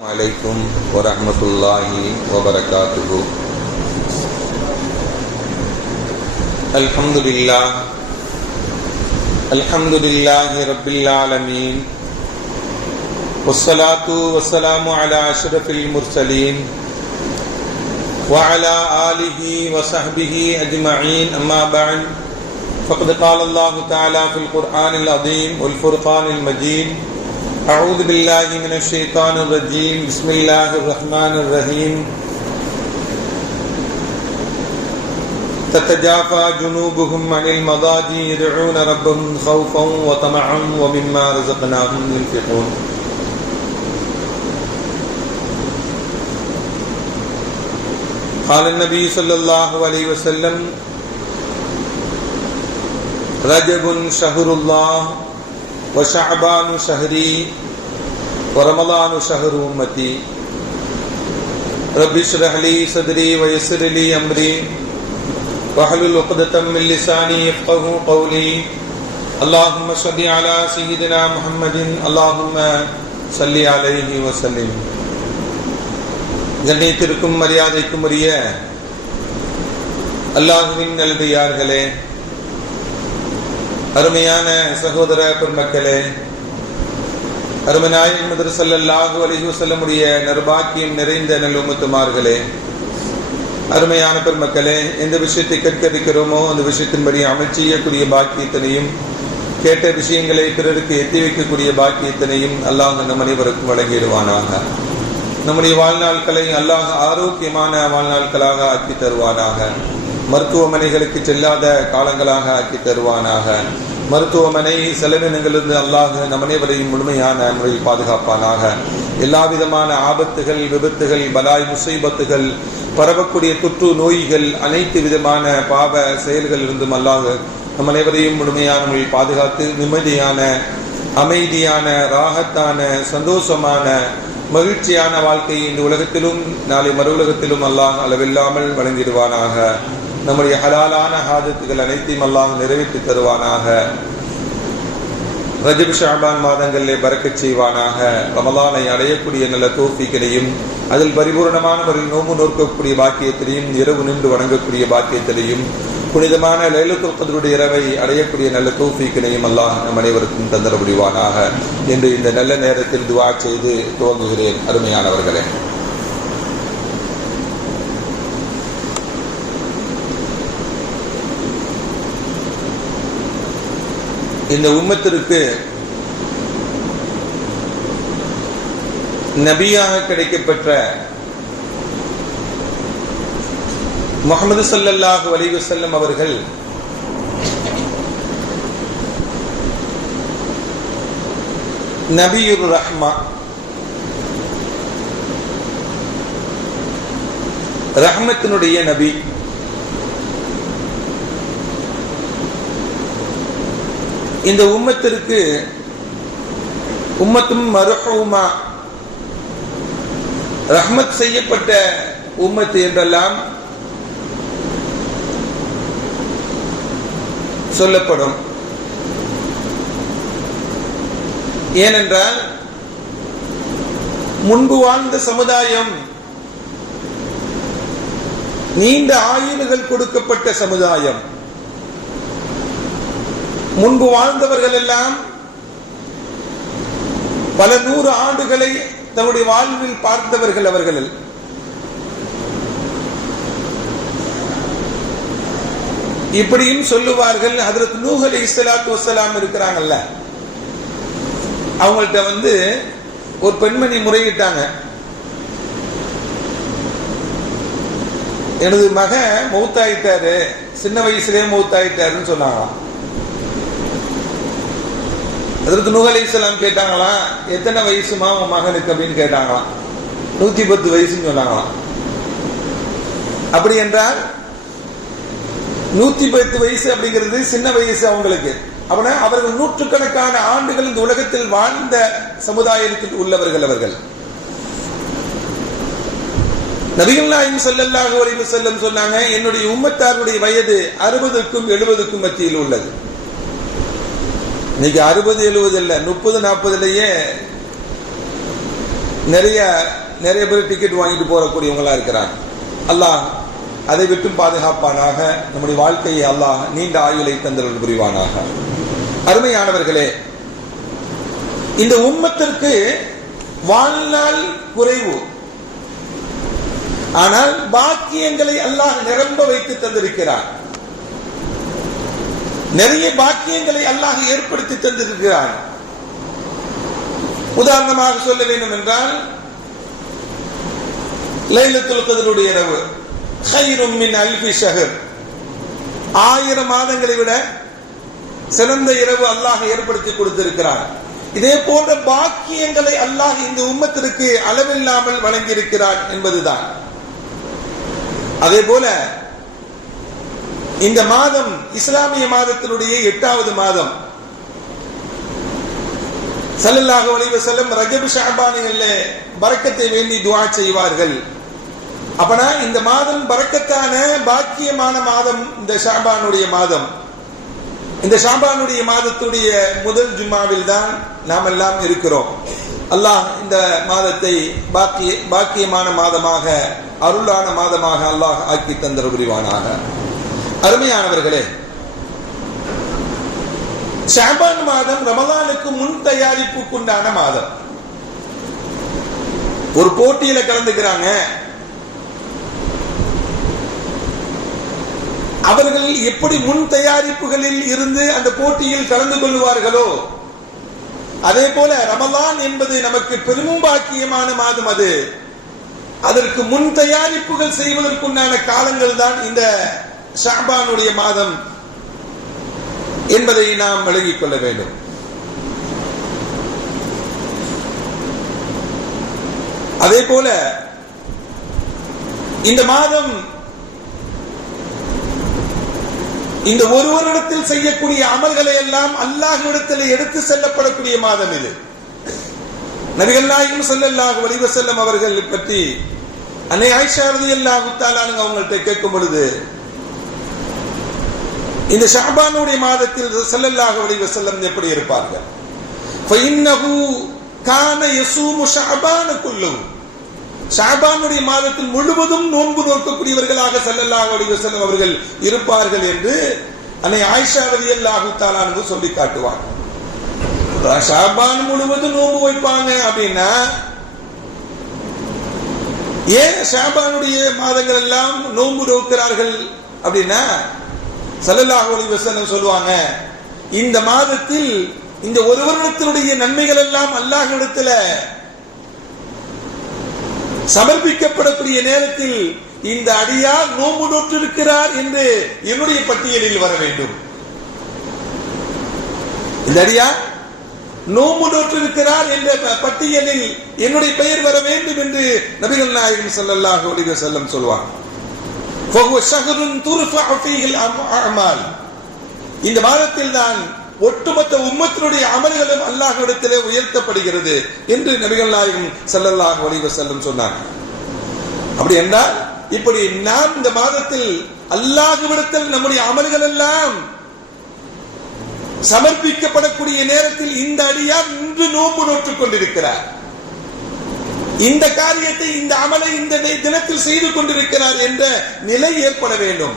عليكم ورحمة الله وبركاته. الحمد لله رب العالمين، والصلاة والسلام على أشرف المرسلين وعلى آله وصحبه أجمعين، أما بعد، فقد قال الله تعالى في القرآن العظيم والفرقان المجيد: أعوذ بالله من الشيطان الرجيم، بسم الله الرحمن الرحيم. تتجافى جنوبهم عن المضاجع يدعون ربهم خوفا وطمعا ومما رزقناهم ينفقون. قال النبي صلى الله عليه وسلم: رجب شهر الله وشعبان شهري ورمضان شهر أمتي. رب اشرح لي صدري ويسر لي أمري واحلل عقدة من لساني يفقهوا قولي. اللهم صل على سيدنا محمد، اللهم صل عليه وسلم. கண்ணியத்திற்கும் மரியாதைக்கும் உரிய அல்லாஹ்வின் நல்லடியார்களே, அருமையான சகோதர பெருமக்களே, அருமநாயகம் முஹம்மது ஸல்லல்லாஹு அலைஹி வஸல்லம் உடைய நற்பாக்கியம் நிறைந்த நல்லும்மத்துமார்களே, அருமையான பெருமக்களே, எந்த விஷயத்தை கேட்க இருக்கிறோமோ அந்த விஷயத்தின்படி அமல் செய்யக்கூடிய பாக்கியத்தினையும், கேட்ட விஷயங்களை பிறருக்கு எத்தி வைக்கக்கூடிய பாக்கியத்தினையும் அல்லாஹ் நம் அனைவருக்கும் வழங்கிடுவானாக. நம்முடைய வாழ்நாட்களை அல்லாஹ் ஆரோக்கியமான வாழ்நாட்களாக ஆக்கி தருவானாக. மருத்துவமனைகளுக்கு செல்லாத காலங்களாக ஆக்கி தருவானாக. மருத்துவமனை செலவினங்களிலிருந்து அல்லாஹ் நம் அனைவரையும் முழுமையான முறையில் பாதுகாப்பானாக. எல்லா விதமான ஆபத்துகள், விபத்துகள், பலாய் முசீபத்துகள், பரவக்கூடிய தொற்று நோய்கள், அனைத்து விதமான பாவ செயல்கள் இருந்தும் அல்லாஹ் நம் அனைவரையும் முழுமையான முறையில் பாதுகாத்து நிம்மதியான, அமைதியான, ராகத்தான, சந்தோஷமான, மகிழ்ச்சியான வாழ்க்கையை இந்த உலகத்திலும் நாளை மறு உலகத்திலும் அல்லாஹ் அளவில்லாமல் வழங்கிடுவானாக. நம்முடைய ஹலாலான ஹாஜத்துகள் அனைத்தையும் அல்லாஹ் நிறைவேற்றி தருவானாக. ரஜப் ஷஅபான் மாதங்களிலே பரக்கத் செய்வானாக. ரமலானை அடையக்கூடிய நல்ல தௌஃபீக்கையும், அதில் பரிபூர்ணமான முறையில் நோன்பு நோக்கக்கூடிய பாக்கியத்திலையும், இரவு நின்று வணங்கக்கூடிய பாக்கியத்திலையும், புனிதமான லைலத்துல் கத்ருடைய இரவை அடையக்கூடிய நல்ல தௌஃபீக்கையும் அல்லாஹ் நம் அனைவருக்கும் தந்தர முடிவானாக என்று இந்த நல்ல நேரத்தில் துஆ செய்து துவங்குகிறேன். அருமையானவர்களே, இந்த உம்மத்திற்கு நபியாக கிடைக்கப்பெற்ற முஹம்மது ஸல்லல்லாஹு அலைஹி வஸல்லம் அவர்கள் நபியுர் ரஹ்மா, ரஹ்மத்தினுடைய நபி. இந்த உம்மத்திற்கு உம்மத்தும் மர்ஹூமா, ரஹ்மத் செய்யப்பட்ட உம்மத்து என்றெல்லாம் சொல்லப்படும். ஏனென்றால் முன்பு வாழ்ந்த சமுதாயம் நீண்ட ஆயுள்கள் கொடுக்கப்பட்ட சமுதாயம். முன்பு வாழ்ந்தவர்கள் எல்லாம் பல 100 ஆண்டுகளை தன்னுடைய வாழ்வில் பார்த்தவர்கள். அவர்கள் இப்படியும் சொல்லுவார்கள். ஹஜ்ரத் நூஹ் அலைஹிஸ்ஸலாத்து வஸ்ஸலாம் இருக்கிறாங்கல்ல, அவங்கள்ட்ட ஒரு பெண்மணி முறையிட்டாங்க, எனது மகன் மௌத்தாயிட்டாரு, சின்ன வயசுலயே மௌத்தாயிட்டாருன்னு சொன்னாங்களாம். ஹஜ்ரத் நூஹ் அலைஹிஸ்ஸலாம் கேட்டாங்களாம், எத்தனை வயசுமா உன் மகனுக்கு அப்படின்னு கேட்டாங்களாம். 110 வயசுன்னு சொன்னாங்களாம். அப்படி என்றால் 110 வயசு அப்படிங்கிறது சின்ன வயசு அவங்களுக்கு. அப்படின்னா அவர்கள் நூற்றுக்கணக்கான ஆண்டுகள் இந்த உலகத்தில் வாழ்ந்த சமுதாயத்தில் உள்ளவர்கள் அவர்கள். நபிகள் நாயகம் ஸல்லல்லாஹு அலைஹி வஸல்லம் சொன்னாங்க, என்னுடைய உம்மத்தாருடைய வயது 60க்கும் 70க்கும் மத்தியில் உள்ளது. இன்னைக்கு 60 70 இல்ல, 30 40லயே நிறைய பேர் டிக்கெட் வாங்கிட்டு போறக்கூடியவங்களா இருக்கிறாங்க. அல்லாஹ் அதை விட்டும் பாதுகாப்பானாக. நம்முடைய வாழ்க்கையை அல்லாஹ் நீண்ட ஆயுளை தந்தருள் புரிவானாக. அருமையானவர்களே, இந்த உம்மத்திற்கு வாழ்நாள் குறைவு, ஆனால் பாக்கியங்களை அல்லாஹ் நிரம்ப வைத்து தந்திருக்கிறார். நிறைய பாக்கியங்களை அல்லாஹ் ஏற்படுத்தி தந்திருக்கிறார். உதாரணமாக சொல்ல வேண்டும் என்றால், லைலத்துல் கத்ருடைய இரவு கைரும் மின் அல்ஃபி ஷஹர், 1000 மாதங்களை விட சிறந்த இரவு அல்லாஹ் ஏற்படுத்தி கொடுத்திருக்கிறார். இதே போன்ற பாக்கியங்களை அல்லாஹ் இந்த உம்மத்திற்கு அளவில்லாமல் வழங்கியிருக்கிறார் என்பதுதான். அதே போல இந்த மாதம் இஸ்லாமிய மாதத்தினுடைய 8வது மாதம். ஸல்லல்லாஹு அலைஹி வஸல்லம் ரஜப் ஷஅபானிலே பரக்கத்தை வேண்டி துஆ செய்வார்கள். அப்பனா இந்த மாதம் பரக்கத்தான பாக்கியமான மாதம் இந்த ஷஅபானுடைய மாதம். இந்த ஷஅபானுடைய மாதத்துடைய முதல் ஜும்மாவில் தான் நாம் எல்லாம் இருக்கிறோம். அல்லாஹ் இந்த மாதத்தை பாக்கியமான மாதமாக, அருளான மாதமாக அல்லாஹ் ஆக்கி தந்தர் புரிவானாக. அருமையானவர்களே, ஷஅபான் மாதம் ரமலானுக்கு முன் தயாரிப்புக்குண்டான மாதம். ஒரு போட்டியில கலந்துக்கிறாங்க. அவர்கள் எப்படி முன் தயாரிப்புகளில் இருந்து அந்த போட்டியில் கலந்து கொள்வார்களோ, அதே போல ரமலான் என்பது நமக்கு பெரும் பாக்கியமான மாதம். அதற்கு முன் தயாரிப்புகள் செய்வதற்குண்டான காலங்கள் தான் இந்த ஷஅபானுடைய மாதம் என்பதை நாம் விளங்கிக் கொள்ள வேண்டும். அதே போல இந்த மாதம் இந்த ஒரு வருடத்தில் செய்யக்கூடிய அமல்களை எல்லாம் அல்லாஹ்விடத்தில் எடுத்து செல்லப்படக்கூடிய மாதம் இது. நபிகள் நாயகம் ஸல்லல்லாஹு அலைஹி வஸல்லம் அவர்கள் பற்றி அன்னை ஆயிஷா ரலியல்லாஹு தஆலா அவங்கள்ட்ட கேட்கும் பொழுது, இந்த ஷஅபானுடைய மாதத்தில் ஸல்லல்லாஹு அலைஹி வஸல்லம் எப்படி இருப்பார்கள்? ஃபஇன்னஹு கான யஸூமு ஷஅபான குல்லஹு, ஷஅபானுடைய மாதத்தில் முழுவதும் நோன்பு நோக்கக்கூடியவர்களாக ஸல்லல்லாஹு அலைஹி வஸல்லம் அவர்கள் இருப்பார்கள் என்று அன்னை ஆயிஷா ரலியல்லாஹு தஆலா சொல்லி காட்டுவார். ஷஅபான் முழுவதும் நோன்பு வைப்பாங்க அப்படின்னா, ஏன் ஷஅபானுடைய மாதங்கள் எல்லாம் நோன்பு நோக்கிறார்கள் அப்படின்னா, ஸல்லல்லாஹு அலைஹி வஸல்லம் சொல்லுவாங்க, இந்த மாதத்தில் இந்த ஒரு வருடத்தினுடைய நன்மைகள் எல்லாம் அல்லாஹ்விடத்தில் சமர்ப்பிக்கப்படக்கூடிய நேரத்தில் இந்த அடியார் நோன்பு நோற்றிருக்கிறார் என்று என்னுடைய பட்டியலில் வர வேண்டும். இந்த அடியார் நோன்பு நோற்றிருக்கிறார் என்ற பட்டியலில் என்னுடைய பெயர் வர வேண்டும் என்று நபிகள் நாயகம் ஸல்லல்லாஹு அலைஹி வஸல்லம் சொல்வார். இந்த மாதத்தில் தான் ஒட்டுமொத்த உம்மத்தினுடைய அமல்களும் அல்லாஹ்விடத்திலே உயர்த்தப்படுகிறது என்று நபிகள் நாயகம் ஸல்லல்லாஹு அலைஹி வஸல்லம் சொன்னார். அப்படி என்றால், இப்படி நாம் இந்த மாதத்தில் அல்லாஹ்விடத்தில் நம்முடைய அமல்கள் எல்லாம் சமர்ப்பிக்கப்படக்கூடிய நேரத்தில் இந்த அடியார் இன்று நோன்பு நோற்றுக் கொண்டிருக்கிறார், இந்த காரியத்தை, இந்த அமலை இந்த தினத்தில் செய்து கொண்டிருக்கிறார் என்ற நிலை ஏற்பட வேண்டும்.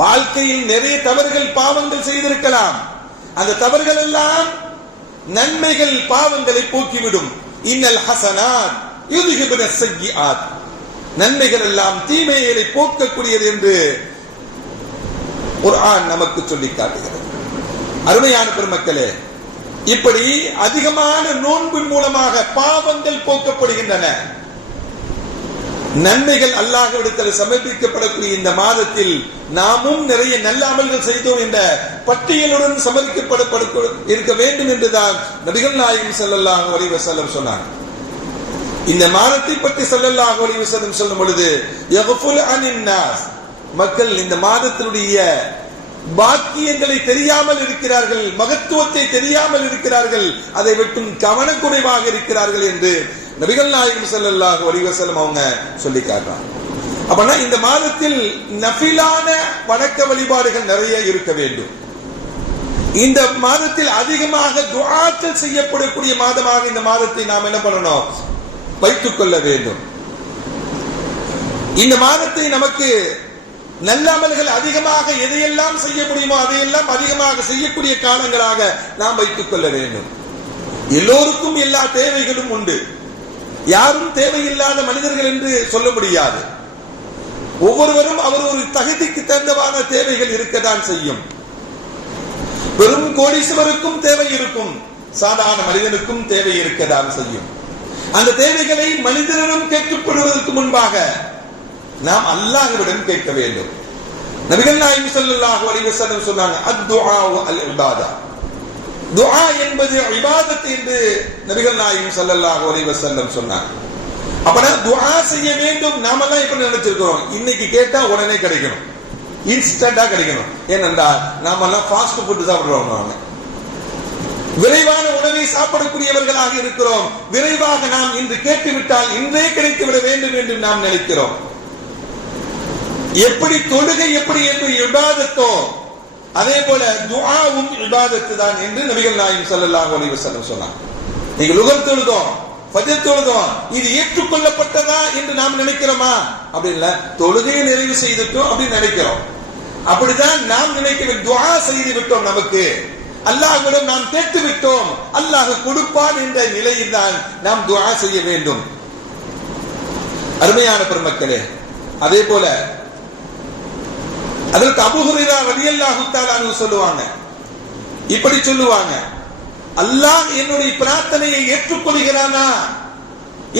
வாழ்க்கையில் நிறைய தவறுகள், பாவங்கள் செய்திருக்கலாம். அந்த தவறுகள் எல்லாம் நன்மைகள் பாவங்களை போக்கிவிடும். இன்னல் ஹஸனாத் யுத்ஹிபுன ஸய்யிஆத், நன்மைகள் எல்லாம் தீமைகளை போக்கக்கூடியது என்று குர்ஆன் நமக்கு சொல்லி காட்டுகிறது. அருமையான பெருமக்களே, இப்படி அதிகமான நோன்பின் மூலமாக பாவங்கள் போக்கப்படுகின்றன. நன்மைகள் அல்லாஹ்விடத்தில் சமர்ப்பிக்கப்படக்கூடிய இந்த மாதத்தில் நாமும் நிறைய நல்ல அமல்கள் செய்தோம் என்ற பட்டியலுடன் சமர்ப்பிக்கப்பட இருக்க வேண்டும் என்றுதான் நபிகள் நாயகம் ஸல்லல்லாஹு அலைஹி வஸல்லம் சொன்னார். இந்த மாதத்தை பற்றி ஸல்லல்லாஹு அலைஹி வஸல்லம் சொல்லும் பொழுது, யக்ஃபுல் அனின் நாஸ், மக்கள் இந்த மாதத்தினுடைய பாக்கியங்களை தெரியாமல் இருக்கிறார்கள், மகத்துவத்தை தெரியாமல் இருக்கிறார்கள், அதை விட்டும் கவனக்குறைவாக இருக்கிறார்கள் என்று நபிகள் நாயகம் ஸல்லல்லாஹு அலைஹி வஸல்லம் அவங்க சொல்லி காட்டுறாங்க. அப்பனா இந்த மாதத்தில் நஃபிலான வணக்க வழிபாடுகள் நிறைய இருக்க வேண்டும். இந்த மாதத்தில் அதிகமாக துஆக்கள் செய்யப்படக்கூடிய மாதமாக இந்த மாதத்தை நாம் என்ன பண்ணணும்? வைத்துக் கொள்ள வேண்டும். இந்த மாதத்தை நமக்கு நல்ல அமல்கள் அதிகமாக எதையெல்லாம் செய்ய முடியுமோ அதையெல்லாம் அதிகமாக செய்யக்கூடிய காலங்களாக நாம் வைத்துக் கொள்ள வேண்டும். எல்லோருக்கும் எல்லா தேவைகளும் உண்டு. யாரும் தேவையில்லாத மனிதர்கள் என்று சொல்ல முடியாது. ஒவ்வொருவரும் அவர் ஒரு தகுதிக்கு தகுந்தவான தேவைகள் இருக்கத்தான் செய்யும். பெரும் கோடீஸ்வருக்கும் தேவை இருக்கும், சாதாரண மனிதனுக்கும் தேவை இருக்கத்தான் செய்யும். அந்த தேவைகளை மனிதனிடம் கேட்கப்படுவதற்கு முன்பாக நாம் அல்லாஹ்விடம் கேட்க வேண்டும். நபிகள் நாயகம் ஸல்லல்லாஹு அலைஹி வஸல்லம் சொன்னாங்க, அத்துஆ அல் இபாதா, துஆ என்பது இபாதத் என்று நபிகள் நாயகம் ஸல்லல்லாஹு அலைஹி வஸல்லம் சொன்னாங்க. அப்பனா துஆ செய்ய வேண்டும். நாமெல்லாம் இப்ப நினைச்சிருக்கிறோம், இன்னைக்கு கேட்டா உடனே கிடைக்கணும், இன்ஸ்டன்டா கிடைக்கணும். ஏனென்றால் நாமெல்லாம் ஃபாஸ்ட் ஃபுட் சாப்பிடுறோம், விரைவான உணவை சாப்பிடக்கூடியவர்களாக இருக்கிறோம். விரைவாக நாம் இன்று கேட்டுவிட்டால் இன்றே கிடைத்துவிட வேண்டும் என்று நாம் நினைக்கிறோம். எப்படி தொழுகை எப்படி என்று இபாதத்தோ அதே போல துஆவும் இபாதத்து தான் என்று நபிகள் நாயகம் ஸல்லல்லாஹு அலைஹி வஸல்லம் சொன்னார். நீங்க லுகர் தொழுதோம், ஃபஜ்ர் தொழுதோம், இது ஏற்றுக்கொள்ளப்பட்டதா என்று நாம் நினைக்கிறோமா? அப்படி இல்ல, தொழுகையை நிறைவு செய்துட்டோம் அப்படின்னு நினைக்கிறோம். அப்படிதான் நாம் நினைக்கிறோம். துஆ செய்து விட்டோம், நமக்கு அல்லாஹ்விடம் நாம் கேட்டு விட்டோம், அல்லாஹ் கொடுப்பான் என்ற நிலையில் தான் நாம் துஆ செய்ய வேண்டும். அருமையான பெருமக்களே, அதே போல அதற்கு அபூ ஹுரைரா ரலியல்லாஹு தஆலா அன்ஹு சொல்லுவாங்க, இப்படி சொல்லுவாங்க, அல்லாஹ் என்னுடைய பிரார்த்தனையை ஏற்றுக்கொள்கிறானா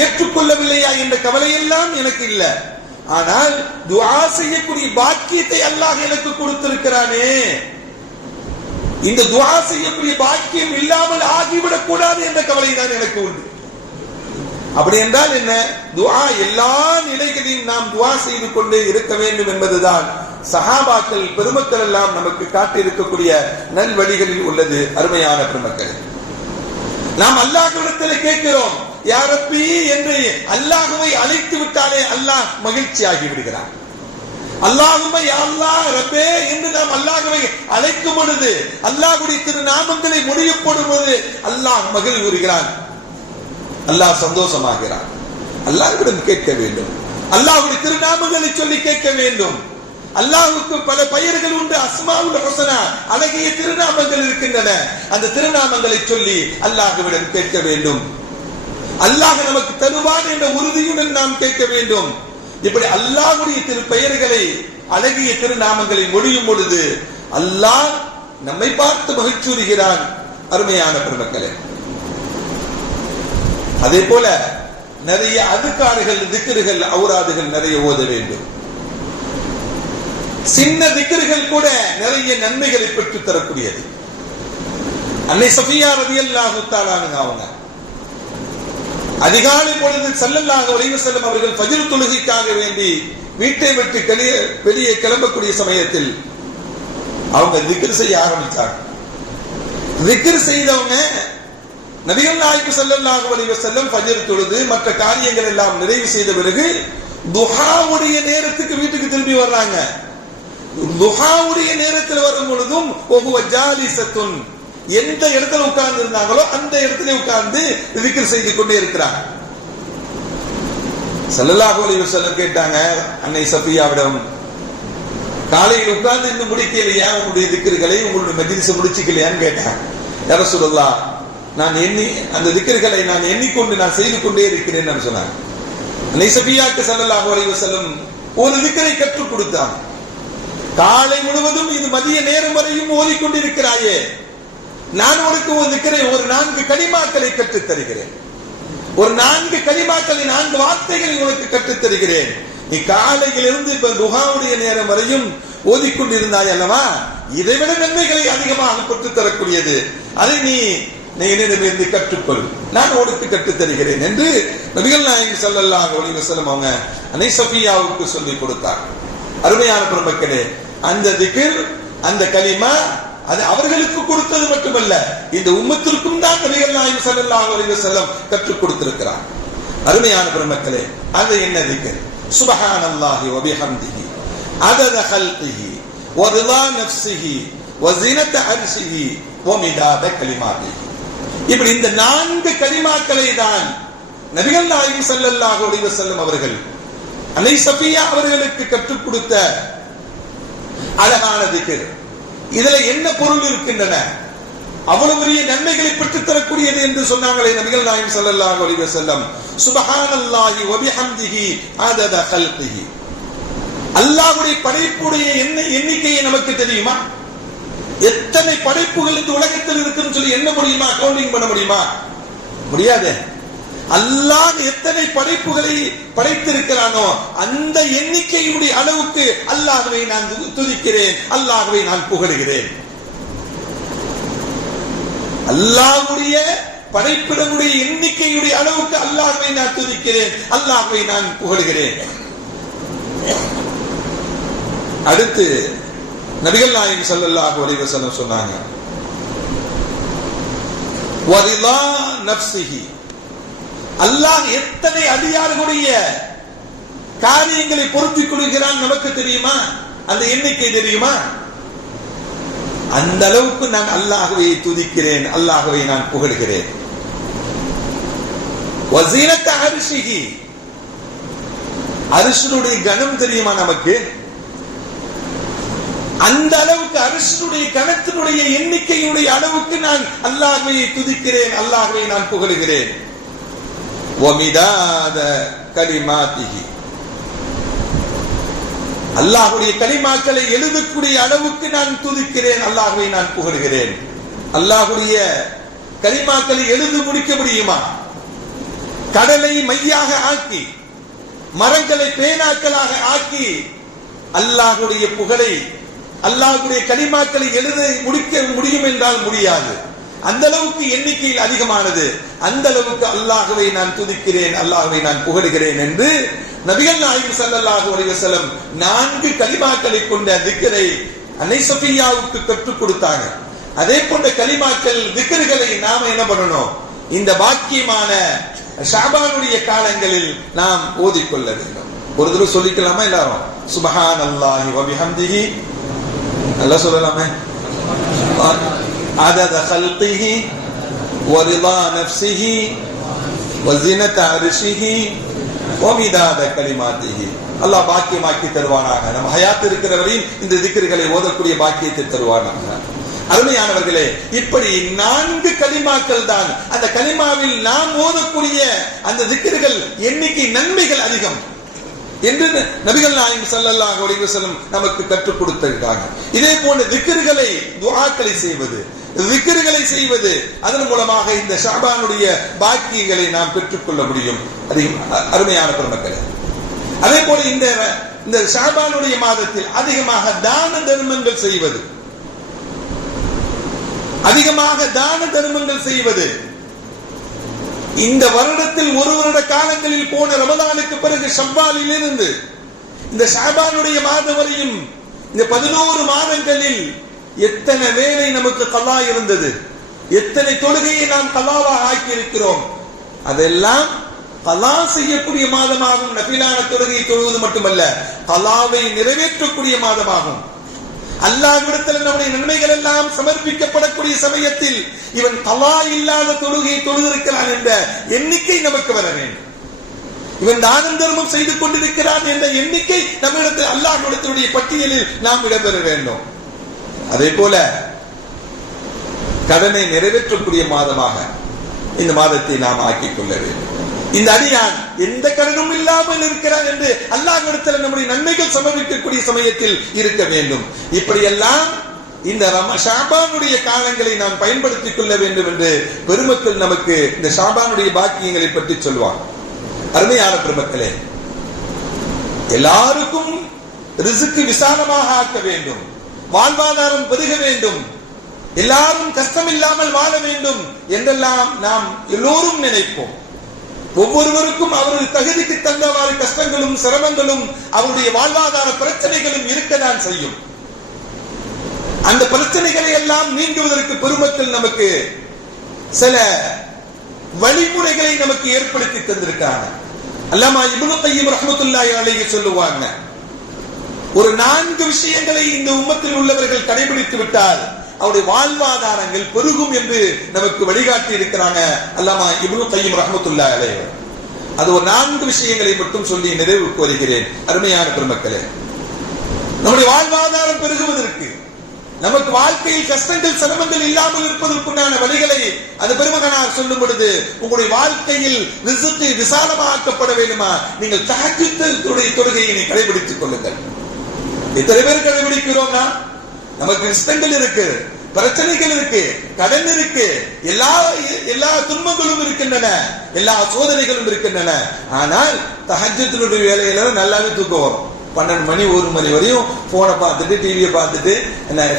ஏற்றுக்கொள்ளவில்லையா என்ற கவலையெல்லாம் எனக்கு இல்லை. ஆனால் துஆ செய்யக்கூடிய பாக்கியத்தை அல்லாஹ் எனக்கு கொடுத்திருக்கிறானே, இந்த துஆ செய்யக்கூடிய பாக்கியம் இல்லாமல் ஆகிவிடக் கூடாது என்ற கவலை தான் எனக்கு உண்டு. அப்படி என்றால் என்ன? துஆ எல்லா நிலைகளிலும் நாம் துஆ செய்து கொண்டே இருக்க வேண்டும் என்பதுதான் சஹாபாக்கள் பெருமக்கள் எல்லாம் நமக்கு காட்டி இருக்கக்கூடிய நல்வழிகளில் உள்ளது. அருமையான பெருமக்கள், நாம் அல்லாஹ்விடத்தில் கேட்கிறோம், யா ரப்பி என்று அல்லாஹ்வை அழைத்து விட்டாலே அல்லாஹ் மகிழ்ச்சி ஆகி விடுகிறார். அல்லாஹும்ம யா அல்லாஹ் ரப்பே என்று நாம் அல்லாஹ்வை அழைக்கும் பொழுது, அல்லாஹ்வுடைய திருநாமங்களை முடியப்படும் பொழுது அல்லாஹ் மகிழ்வுறுகிறான், அல்லாஹ் சந்தோஷமாகிறான். அல்லாஹ்விடம் கேட்க வேண்டும், அல்லாஹ்வுடைய திருநாமங்களை சொல்லி கேட்க வேண்டும். அல்லாஹ்வுக்கு பல பெயர்கள் உண்டு, அஸ்மாவுல் ஹுஸ்னா, அழகிய திருநாமங்கள் இருக்கின்றன. அந்த திருநாமங்களை சொல்லி அல்லாஹ்விடம் கேட்க வேண்டும். அல்லாஹ் நமக்கு தருவான் என்ற உறுதியுடன் நாம் கேட்க வேண்டும். இப்படி அல்லாஹ்வுடைய திருப்பெயர்களை அழகிய திருநாமங்களை மொழியும் பொழுது அல்லாஹ் நம்மை பார்த்து மகிழ்ச்சியுறுகிறான். அருமையான பெருமக்களே, அதே போல நிறைய அதுக்காறுகள், திக்ருகள், ஔராதுகள் நிறைய ஓத வேண்டும். சின்ன திக்ருகள் கூட நிறைய நன்மைகளை பெற்றுத் தரக்கூடியது. அன்னை சஃபியா ரலியல்லாஹு தஆலா அவங்க அதிகாலை பொழுது ஸல்லல்லாஹு அலைஹி வஸல்லம் அவர்கள் ஃபஜ்ர் தொழுகைக்காக வேண்டி வீட்டை விட்டு வெளியே கிளம்பக்கூடிய சமயத்தில் அவங்க திக்ர் செய்ய ஆரம்பிச்சாங்க. திக்ர் செய்தவங்க நபிகள் நாயகம் ஸல்லல்லாஹு அலைஹி வஸல்லம் ஃபஜ்ர் தொழுது மற்ற காரியங்கள் எல்லாம் நிறைவு செய்த பிறகு துஹாவுடைய நேரத்துக்கு வீட்டுக்கு திரும்பி வர்றாங்க. துஹாவுடைய நேரத்தில் வரும் பொழுதும் ஒஹுவ ஜாலிசத்துன், எந்த இடத்துல உட்கார்ந்து இருந்தாங்களோ அந்த இடத்துல உட்கார்ந்து திக்ர் செய்து கொண்டே இருக்கிறாங்க. ஸல்லல்லாஹு அலைஹி வஸல்லம் கேட்டாங்க அன்னை சஃபியாவிடம், காலையில் உட்கார்ந்து இன்னும் முடிக்கலையா உங்களுடைய திக்ருகளை, உங்களுடைய மஜ்லிஸை முடிச்சுக்கலையான்னு கேட்டாங்க. யா ரசூலல்லாஹ், நான் அந்த திக்ருகளை நான் எண்ணிக்கொண்டு நான் செய்து கொண்டே இருக்கிறேன் சொன்னாங்க. அன்னை சஃபியாக்கு ஸல்லல்லாஹு அலைஹி வஸல்லம் ஒரு திக்ரை கற்றுக் கொடுத்தாங்க. காலை முழுவதும் இது மதிய நேரம் வரையும் ஓதிக்கொண்டிருக்கிறாயே, நான் உனக்கு ஒரு திக்ரை, ஒரு 4 கலிமாக்களை கற்றுத் தருகிறேன். ஒரு 4 கலிமாக்களை, 4 வார்த்தைகளை உனக்கு கற்றுத் தருகிறேன். நீ காலையிலிருந்து இப்ப துஹாவுடைய நேரம் வரையும் ஓதிக்கொண்டிருந்தாய் அல்லவா, இதைவிட நன்மைகளை அதிகமாக பெற்றுத் தரக்கூடியது. அதை நீ என்னிடமிருந்து கற்றுக்கொள், நான் உனக்கு கற்றுத் தருகிறேன் என்று நபிகள் நாயகம் ஸல்லல்லாஹு அலைஹி வஸல்லம் அவங்க அன்னை சஃபியாவுக்கு சொல்லிக் கொடுத்தார். அருமையான பெருமக்களே, அந்த திக்ர், அந்த கலிமா அது அவர்களுக்கு கொடுத்தது மட்டுமல்ல, இந்த உம்மத்திற்கும் தான் நபிகள் நாயகம் ஸல்லல்லாஹு அலைஹி வஸல்லம் கற்றுக் கொடுத்திருக்கிறார். அருமையான பெருமக்களே, அது என்ன திக்ர்? சுப்ஹானல்லாஹி வ பிஹம்திஹி அதத ஹல்கிஹி வ ரிதா நஃப்ஸிஹி வ ஸினத அர்ஷிஹி வ மிதாத கலிமாத்திஹி. இப்படி இந்த 4 கலிமாக்களை தான் நபிகள் நாயகம் ஸல்லல்லாஹு அலைஹி வஸல்லம் அவர்கள் அன்னை சஃபியா அவர்களுக்கு கற்றுக் கொடுத்த அழகான திக்ர். இதுல என்ன பொருள் இருக்கின்றன? அவ்வளவு பெரிய நன்மைகளை பெற்றுத் தரக்கூடியது என்று சொன்னாங்களே நபிகள் நாயகம் ஸல்லல்லாஹு அலைஹி வஸல்லம். சுப்ஹானல்லாஹி வ பிஹம்திஹி அதத கல்கிஹி. அல்லாஹ்வுடைய படைப்புடைய எண்ணிக்கையை நமக்கு தெரியுமா? எத்தனை படைப்புகள் இந்த உலகத்தில் இருக்குன்னு சொல்லி என்ன முடியுமா? கவுண்டிங் பண்ண முடியுமா? முடியாது. அல்லாஹ் எத்தனை படைப்புகளை படைத்திருக்கிறானோ அந்த எண்ணிக்கையுடைய அளவுக்கு அல்லாஹ்வை நான் துதிக்கிறேன், அல்லாஹ்வை நான் புகழுகிறேன். அல்லாஹ்வுடைய படைப்பிடமுடைய எண்ணிக்கையுடைய அளவுக்கு அல்லாஹ்வை நான் துதிக்கிறேன், அல்லாஹ்வை நான் புகழுகிறேன். அடுத்து நபிகள் நாயகம் ஸல்லல்லாஹு அலைஹி வஸல்லம் சொன்னாங்க, வரிலா நஃப்ஸிஹி. அல்லாஹ் எத்தனை அடியார்களுடைய காரியங்களை பொருத்திக் கொள்கிறான் நமக்கு தெரியுமா? அந்த எண்ணிக்கை தெரியுமா? அந்த அளவுக்கு நான் அல்லாஹ்வை துதிக்கிறேன், அல்லாஹ்வை நான் புகழ்கிறேன். வஸீனத அர்ஷிஹி. அர்ஷுடைய கணம் தெரியுமா நமக்கு? அந்த அளவுக்கு அர்ஷுடைய கணத்தினுடைய எண்ணிக்கையுடைய அளவுக்கு நான் அல்லாஹ்வை துதிக்கிறேன், அல்லாஹ்வை நான் புகழ்கிறேன். வமிதாத கலிமாத்திஹி. அல்லாஹ்வுடைய கலிமாக்களை எழுதக்கூடிய அளவுக்கு நான் துதிக்கிறேன், அல்லாஹ்வை நான் புகழ்கிறேன். அல்லாஹ்வுடைய கலிமாக்களை எழுதி முடிக்க முடியுமா? கடலை மையாக ஆக்கி மரங்களை பேனாக்களாக ஆக்கி அல்லாஹ்வுடைய புகழை, அல்லாஹ்வுடைய கலிமாக்களை எழுத முடிக்க முடியும் என்றால் முடியாது. அந்த அளவுக்கு எண்ணிக்கையில் அதிகமானது. அந்த அளவுக்கு அல்லாஹ்வை நான் துதிக்கிறேன், அல்லாஹ்வை நான் புகழுகிறேன் என்று நபிகள் நாயகம் ஸல்லல்லாஹு அலைஹி வஸல்லம் 4 கலிமாக்களை கொண்ட திக்ரை அன்னை சஃபியாவுக்கு கற்றுக் கொடுத்தாங்க. அதே போன்ற கலிமாக்கள் திக்ர்களை நாம என்ன பண்ணணும்? இந்த பாக்கியமான ஷாபானுடைய காலங்களில் நாம் ஓதிக்கொள்ள வேண்டும். ஒரு தடவை சொல்லிக்கலாமா எல்லாரும்? சுப்ஹானல்லாஹி வ பிஹம்திஹி. நல்லா சொல்லலாமே. عدد خلقه ورضا نفسه وزنة عرشه ومداد كلماته. அல்லாஹ் பாக்கியமாக்கி தருவானாக. நம்ம ஹயாத் இருக்கிற வரையும் இந்த திக்ர்களை ஓதக்கூடிய பாக்கியத்தை தருவானாக. அருமையானவர்களே, இப்படி 4 கலிமாக்கள் தான் அந்த கலிமாவில் நாம் ஓதக்கூடிய அந்த திக்ர்கள் எண்ணிக்கை நன்மைகள் அதிகம் என்று நபிகள் நாயகம் ஸல்லல்லாஹு அலைஹி வஸல்லம் நமக்கு கற்றுக் கொடுத்திருக்காங்க. இதே போன்ற திக்ர்களை, துஆக்களை செய்வது, திக்ர்களை செய்வது, அதன் மூலமாக இந்த ஷாபானுடைய பாக்கியங்களை நாம் பெற்றுக்கொள்ள முடியும். அருமையான பெருமக்களே, அதே போல இந்த ஷாபானுடைய மாதத்தில் அதிகமாக தான தர்மங்கள் செய்வது, அதிகமாக தான தர்மங்கள் செய்வது. இந்த வருடத்தில் ஒரு வருட காலங்களில் போன ரமதானுக்கு பிறகு ஷவ்வாலில் இருந்து இந்த ஷாபானுடைய மாதம் வரையும் இந்த 11 மாதங்களில் எத்தனை வேலை நமக்கு கலா இருந்தது, எத்தனை தொழுகையை நாம் கலாவாக ஆக்கி இருக்கிறோம். அதெல்லாம் கலா செய்யக்கூடிய மாதமாகும். நபிலான தொழுகையை தொழுவது மட்டுமல்ல, கலாவை நிறைவேற்றக்கூடிய மாதமாகும். அல்லாஹ்விடத்தில் நம்முடைய நன்மைகள் எல்லாம் சமர்ப்பிக்கப்படக்கூடிய சமயத்தில் இவன் கலா இல்லாத தொழுகையை தொழுதிருக்கிறான் என்ற எண்ணிக்கை நமக்கு வர வேண்டும். இவன் தானம் தர்மம் செய்து கொண்டிருக்கிறான் என்ற எண்ணிக்கை நம்மிடத்தில் அல்லாஹ்விடத்தினுடைய பட்டியலில் நாம் இடம்பெற வேண்டும். அதே போல கடனை நிறைவேற்றக்கூடிய மாதமாக இந்த மாதத்தை நாம் ஆக்கிக் கொள்ள வேண்டும். இந்த அடியான் எந்த கடனும் இல்லாமல் இருக்கிறான் என்று அல்லாஹ்விடத்தில் நம்முடைய நன்மைகள் சமர்ப்பிக்கக்கூடிய சமயத்தில் இருக்க வேண்டும். இப்படியெல்லாம் இந்த ஷாபானுடைய காலங்களை நாம் பயன்படுத்திக் கொள்ள வேண்டும் என்று பெருமக்கள் நமக்கு இந்த ஷாபானுடைய பாக்கியங்களை பற்றி சொல்வார். அருமையான பெருமக்களே, எல்லாருக்கும் ரிஸ்க் விசாலமாக ஆக்க வேண்டும், வாழ்வாதாரம் பெருக வேண்டும், எல்லாரும் கஷ்டம் இல்லாமல் வாழ வேண்டும் என்றெல்லாம் நாம் எல்லோரும் நினைப்போம். ஒவ்வொருவருக்கும் அவர்கள் தகுதிக்கு தந்தவாறு கஷ்டங்களும் சிரமங்களும் அவருடைய வாழ்வாதார பிரச்சனைகளும் இருக்கதான் செய்யும். அந்த பிரச்சனைகளை எல்லாம் நீங்குவதற்கு பெருமக்கள் நமக்கு சில வழிமுறைகளை நமக்கு ஏற்படுத்தி தந்திருக்காங்க. அல்லாமா இப்னு கய்யிம் ரஹ்மத்துல்லாஹி அலைஹி சொல்லுவாங்க, ஒரு 4 விஷயங்களை இந்த உம்மத்தில் உள்ளவர்கள் கடைபிடித்து விட்டால் அவருடைய வாழ்வாதாரங்கள் பெருகும் என்று நமக்கு வழிகாட்டி இருக்கிறாங்க அல்லாமா இப்னு கய்யிம் ரஹ்மத்துல்லாஹி அலைஹி. அது ஒரு 4 விஷயங்களை மட்டும் சொல்லி நிறைவுக்கு வருகிறேன். அருமையான பெருமக்களே, நம்முடைய வாழ்வாதாரம் பெருகுவதற்கு, நமக்கு வாழ்க்கையில் கஷ்டங்கள் சிரமங்கள் இல்லாமல் இருப்பதற்குண்டான வழிகளை அது பெருமகனார் சொல்லும் பொழுது, உங்களுடைய வாழ்க்கையில் ரிஸ்க் விசாலமாக்கப்பட வேண்டுமா, நீங்கள் தஹஜ்ஜுடைய தொழுகையை கடைபிடித்துக் கொள்ளுங்கள். எத்தனை பேர் கடைபிடிக்கிறோம்னா, நமக்கு கஷ்டங்கள் இருக்கு, பிரச்சனைகள் இருக்கு, கடன் இருக்கு, எல்லா துன்பங்களும் இருக்கின்றன, எல்லா சோதனைகளும் இருக்கின்றன. ஆனால் தஹஜ்ஜுடைய வேலையில நல்லாவே தூக்கம் வரும். 12 மணி 1 மணி வரையும் போனை பார்த்துட்டு, டிவியை பார்த்துட்டு,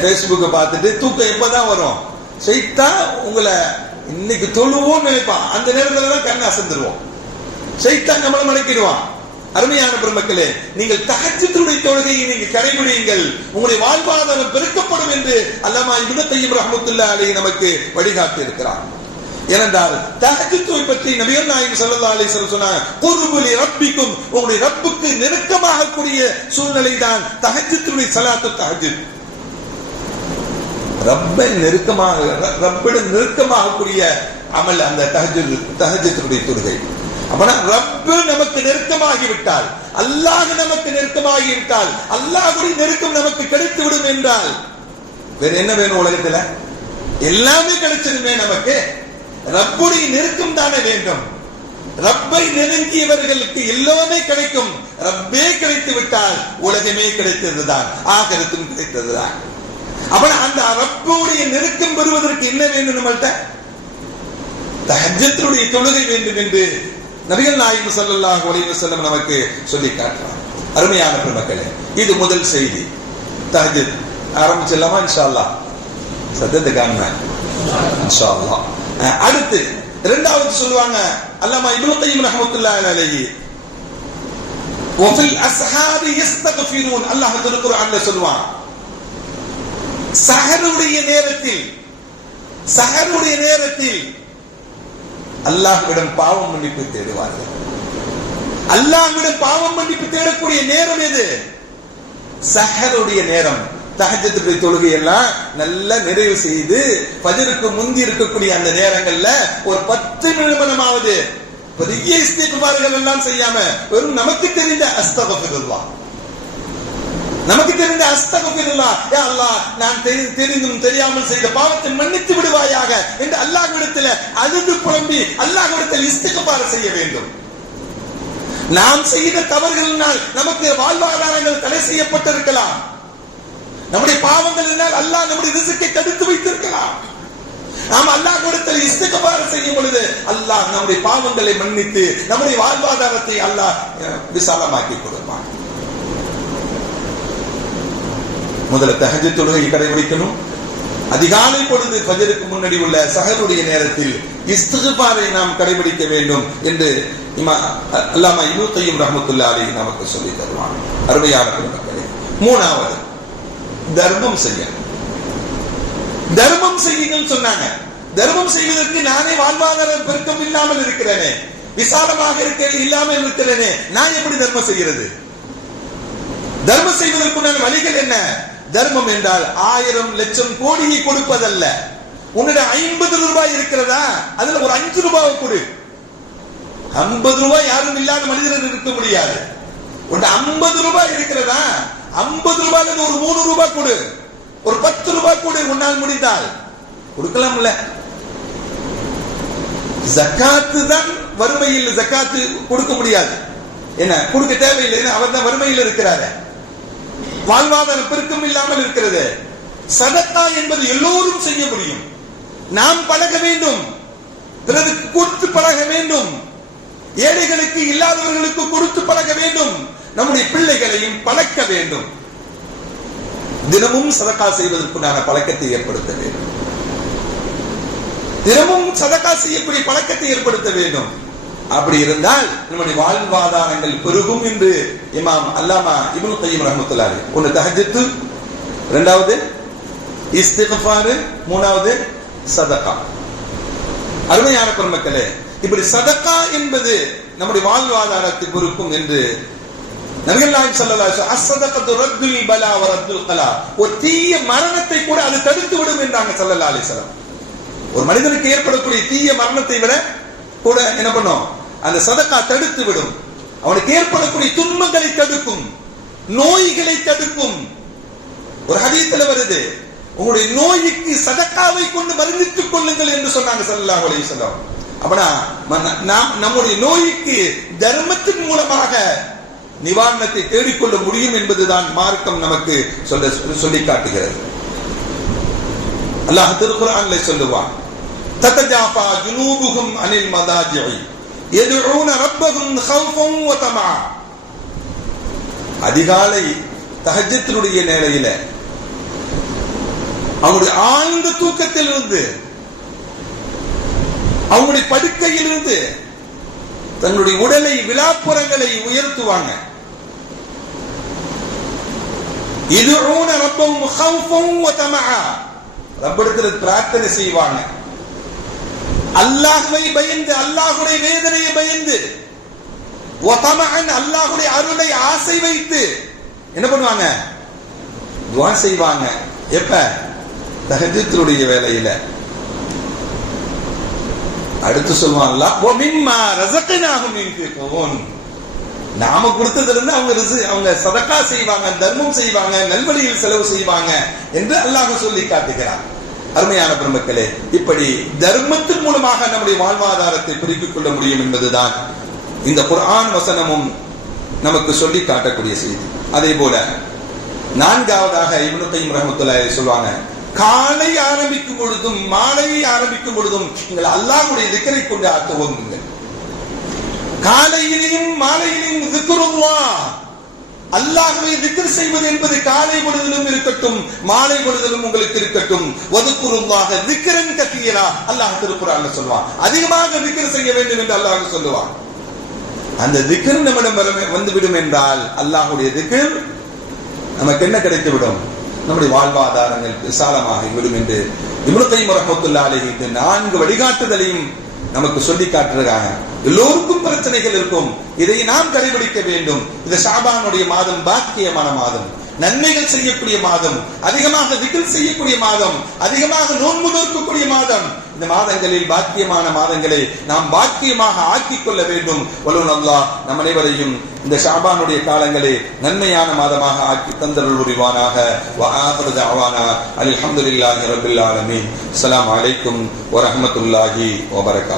பேஸ்புக்கை பார்த்துட்டு தூக்கம் எப்பதான் வரும்? ஷைத்தான் உங்களை இன்னைக்கு தொழுவோம் நினைப்பான். அந்த நேரத்துல தான் கண்ணை அசந்துருவோம். ஷைத்தான் நம்மளை மடக்கிடுவான். அருமையான பெருமக்களே, நீங்கள் தஹஜ்ஜுடைய தொழுகையை நீங்கள் கடைபிடியுங்கள், உங்களுடைய வாழ்வாதாரம் பெருக்கப்படும் என்று அல்லாமா இப்னு கய்யிம் ரஹ்மத்துல்லாஹி அலைஹி நமக்கு வழிகாட்டி இருக்கிறார். ஏனென்றால் தஹஜ்ஜுதை பற்றி நபிகள் நாயகம் ஸல்லல்லாஹு அலைஹி வஸல்லம் சொன்னாங்க, குர்பு லி ரப்பிக்கும், உங்களுடைய ரப்புக்கு நெருக்கமாக கூடிய சூழ்நிலை தான் தஹஜ்ஜுடைய ஸலாத்து தஹஜ்ஜுத். ரப்பிடம் நெருக்கமாக கூடிய அமல் அந்த தஹஜ்ஜுடைய தொழுகை. அப்பனா ரப்பு நமக்கு நெருக்கமாகி விட்டால், அல்லாஹ் நமக்கு நெருக்கமாகி விட்டால், அல்லாஹ்வுடைய நெருக்கம் நமக்கு கிடைத்து விடும் என்றால் வேற என்ன வேணும் உலகத்துல? எல்லாமே கிடைச்சிருமே நமக்கு. ரப்புடைய நெருக்கம் தானே வேண்டும். ரப்பை நெருங்கியவர்களுக்கு எல்லாமே கிடைக்கும். ரப்பே கிடைத்து விட்டால் உலகமே கிடைத்ததுதான், ஆகிரத்தும் கிடைத்ததுதான். அப்ப அந்த ரப்புடைய நெருக்கம் பெறுவதற்கு என்ன வேண்டும்? நம்மள்ட்ட தஹஜ்ஜுடைய தொழுகை வேண்டும் என்று நபிகள் நாயகம் ஸல்லல்லாஹு அலைஹி வஸல்லம் நமக்கு சொல்லி காட்டுறார். அருமையான பெருமக்களே, இது முதல் செய்தி. தஹஜ்ஜுத் ஆரம்பிச்சிடலாமா? இன்ஷா அல்லாஹ். சத்தத்தை காணுமே இன்ஷா அல்லாஹ். அடுத்து இரண்டாவது சொல்லுவாங்க அல்லாமா இப்னு கய்யிம் ரஹ்மத்துல்லாஹி அலைஹி, வஃபில் அஸ்ஹாபி யஸ்தக்ஃபிரூன். அல்லாஹ் திருக்குர்ஆன்ல சொல்வான், சஹருடைய நேரத்தில் அல்லாஹ்விடம் பாவம் மன்னிப்பு தேடுவார்கள். அல்லாஹ்விடம் பாவம் மன்னிப்பு தேடக்கூடிய நேரம் எது? சஹருடைய நேரம். தஹஜ்ஜுடைய தொழுகை எல்லாம் நல்லா நிறைவு செய்து ஃபஜ்ருக்கு முந்தி இருக்கக்கூடிய அந்த நேரங்கள்ல ஒரு 10 நிமிடமாவது பெரிய இஸ்திக்பார்கள் எல்லாம் செய்யாம வெறும் நமக்கு தெரிந்த அஸ்தக்ஃபிருல்லாஹ், நமக்கு தெரிந்த அஸ்தக்ஃபிருல்லாஹ், யா அல்லாஹ் நான் தெரிந்தும் தெரியாமல் செய்த பாவத்தை மன்னித்து விடுவாயாக என்று அல்லாஹ்விடத்தில் அழுது புலம்பி அல்லாஹ்விடத்தில் இஸ்திக்பார் செய்ய வேண்டும். நாம் செய்த தவறுகளினால் நமக்கு வாழ்வாதாரங்கள் தடை செய்யப்பட்டிருக்கலாம். நம்முடைய பாவங்களினால் அல்லாஹ் நம்முடைய ரிஸ்கை தடுத்து வைத்திருக்கலாம். நாம் அல்லாஹ்விடத்தில் இஸ்திக்பார் செய்யும் பொழுது அல்லாஹ் நம்முடைய பாவங்களை மன்னித்து நம்முடைய வாழ்வாதாரத்தை அல்லாஹ் விசாலமாக்கி கொடுப்பான். முதல்ல தஹஜ்ஜுத் தொழுகையை கடைபிடிக்கணும். அதிகாலை பொழுது ஃபஜ்ருக்கு முன்னாடி உள்ள சஹருடைய நேரத்தில் இஸ்திக்பாரை நாம் கடைபிடிக்க வேண்டும் என்று அல்லாமா இப்னு கய்யிம் ரஹ்மத்துல்லாஹி அலைஹி நமக்கு சொல்லி தருவாங்க. அருமையான பெருமக்களே, மூணாவது தர்மம் செய்ய. தர்மம் செய்யுங்கள் சொன்னாங்க. தர்மம் செய்வதற்கு நானே வாழ்வாதாரம் பெருக்கம் இல்லாமல் இருக்கிறேனே, விசாலமாக இல்லாமல் இருக்கிறேனே, நான் எப்படி தர்மம் செய்கிறது? தர்மம் செய்வதற்குண்டான வழிகள் என்ன? தர்மம் என்றால் 1000 லட்சம் கோடியை கொடுப்பதல்ல. உன்னிடம் 50 ரூபாய் இருக்கிறதா, அதுல ஒரு 5 ரூபாய் கொடு. 50 ரூபாய் யாரும் இல்லாத மனிதர்கள் இருக்க முடியாது. உன்னிடம் 50 ரூபாய் இருக்கிறதா, 50 ரூபாய்ல ஒரு 3 ரூபாய் கொடு, ஒரு 10 ரூபாய் கொடு. உன்னால் முடிந்தால் கொடுக்கலாம்ல. ஜகாத்து தான் வறுமையில், ஜகாத்து கொடுக்க முடியாது, என்ன கொடுக்க தேவையில்லை, அவர் தான் வறுமையில் இருக்கிறாரு, வாழ்வாதாரம் பெருக்கம் இல்லாமல் இருக்கிறது. சதக்கா என்பது எல்லோரும் செய்ய முடியும். நாம் பழக வேண்டும், பிறருக்கு கொடுத்து பழக வேண்டும், ஏழைகளுக்கு இல்லாதவர்களுக்கு கொடுத்து பழக வேண்டும், நம்முடைய பிள்ளைகளையும் பழக்க வேண்டும். தினமும் சதக்கா செய்வதற்குண்டான பழக்கத்தை ஏற்படுத்த வேண்டும். தினமும் சதக்கா செய்யக்கூடிய பழக்கத்தை ஏற்படுத்த வேண்டும். அப்படி இருந்தால் நம்முடைய வாழ்வாதாரங்கள் பெருகும் என்று இமாம் அல்லாமா இப்னு கய்யிம் ரஹ்மத்துல்லாஹி அலைஹி, ஒன்னு தஹஜ்ஜுத், இரண்டாவது இஸ்திக்ஃபார், மூணாவது சதகா. அருமையான பெருமக்களே, இப்படி சதகா என்பது நம்முடைய வாழ்வாதாரத்தை பெருக்கும் என்று நபிகள் நாயகம் ஸல்லல்லாஹு அலைஹி வஸல்லம் அஸ்ஸதகத்து ரத்துல் பலா வ ரத்துல் கலா, ஒரு தீய மரணத்தை கூட அது தடுத்து விடும் என்றாங்க ஸல்லல்லாஹு அலைஹி வஸல்லம். ஒரு மனிதனுக்கு ஏற்படக்கூடிய தீய மரணத்தை விட கூட என்ன பண்ணும், அந்த சதக்கா தடுத்து விடும். அவனுக்கு ஏற்படக்கூடிய துன்பங்களை தடுக்கும், நோய்களை தடுக்கும். ஒரு ஹதீஸ்ல வருது, உங்களுடைய நோய்க்கு சதக்காவை கொண்டு மருந்திட்டுக் கொள்ளுங்கள் என்று சொன்னாங்க ஸல்லல்லாஹு அலைஹி வஸல்லம். அப்பனா நம்முடைய நோய்க்கு தர்மத்தின் மூலமாக நிவாரணத்தை தேடிக்கொள்ள முடியும் என்பதுதான் மார்க்கம் நமக்கு சொல்லி காட்டுகிறது. அல்லாஹ் திருக்குர்ஆன்ல சொல்லுவான், ததஜாஃபா ஜுனூபுஹும் அனில் மதாஜிஇ யதுஊன ரப்பஹும் ஹௌஃபன் வ தமஆ. அதிகாலை தஹஜ்ஜுடைய நேரத்தில அவருடைய ஆழ்ந்த தூக்கத்தில் இருந்து, அவங்களுடைய படுக்கையில் இருந்து தங்களுடைய உடலை, விலாப்புறங்களை உயர்த்துவாங்க. யதுஊன ரப்பஹும் ஹௌஃபன் வ தமஆ, ரப்பிடத்தில் பிரார்த்தனை செய்வாங்க. அல்லாஹ்வை பயந்து, அல்லாஹ்வுடைய வேதனையை பயந்து, வ தமஅன், அல்லாஹ்வுடைய அருளை ஆசை வைத்து என்ன பண்ணுவாங்க? துஆ செய்வாங்க. எப்ப? தஹஜ்ஜுடைய வேளையில. அடுத்து சொல்வான் அல்லாஹ், வ மிம்மா ரஸக்னாஹும் யுன்ஃபிகூன், நாம கொடுத்ததிலிருந்து அவங்க சதக்கா செய்வாங்க, தர்மம் செய்வாங்க, நல்வழியில் செலவு செய்வாங்க என்று அல்லாஹ் சொல்லி காட்டுகிறார். அருமையான பெருமக்களே, இப்படி தர்மத்தின் மூலமாக நம்முடைய வாழ்வாதாரத்தை பெருக்கிக் கொள்ள முடியும் என்பதுதான் இந்த குர்ஆன் வசனமும் நமக்கு சொல்லி காட்டக்கூடிய செய்தி. அதே போல நான்காவதாக இப்னு கய்யிம் ரஹ்மத்துல்லாஹி சொல்வாங்க, காலை ஆரம்பிக்கும் பொழுதும் மாலையை ஆரம்பிக்கும் பொழுதும் நீங்கள் அல்லாஹ்வுடைய திக்ரை கொண்டு துவங்குங்கள். காலையிலும் மாலையிலும் திக்ருல்லாஹ், அல்லாஹ்வை திக்ர் செய்வது என்பது காலை பொழுதிலும் இருக்கட்டும், மாலை பொழுதிலும் உங்களுக்கு இருக்கட்டும். வதுகுருல்லாஹ திக்ரன் கஸீரா, அல்லாஹ் திருக்குர்ஆன்ல சொல்வான், அதிகமாக திக்ர் செய்ய வேண்டும் என்று அல்லாஹ் சொல்லுவான். அந்த திக்ர் நம்மிடம் வந்துவிடும் என்றால் அல்லாஹ்வுடைய திக்ர் நமக்கு என்ன கிடைத்துவிடும்? நம்முடைய வாழ்வாதாரங்கள் விசாலமாகிவிடும் என்று இப்னு கய்யிம் ரஹ்மத்துல்லாஹி அலைஹி இந்த 4 வழிகாட்டுதலையும் நமக்கு சொல்லி காட்டுறாங்க. எல்லோருக்கும் பிரச்சனைகள் இருக்கும், இதை நாம் கடைபிடிக்க வேண்டும். இந்த ஷாபானுடைய மாதம் பாக்கியமான மாதம், நன்மைகள் செய்யக்கூடிய மாதம், அதிகமாக திக்ர் செய்யக்கூடிய மாதம், அதிகமாக நோன்பு நோக்கக்கூடிய மாதம். இந்த மாதங்களில் பாக்கியமான மாதங்களை நாம் பாக்கியமாக ஆக்கிக் கொள்ள வேண்டும். வல்லவன் அல்லாஹ் நம் அனைவரையும் இந்த ஷாபானுடைய காலங்களை நன்மையான மாதமாக ஆக்கி தந்தருள் புரிவானாக. வ ஆகிரு தஅவானா அல்ஹம்துலில்லாஹி ரப்பில் ஆலமீன். அஸ்ஸலாமு அலைக்கும் வ ரஹ்மத்துல்லாஹி வ பரகாத்துஹு.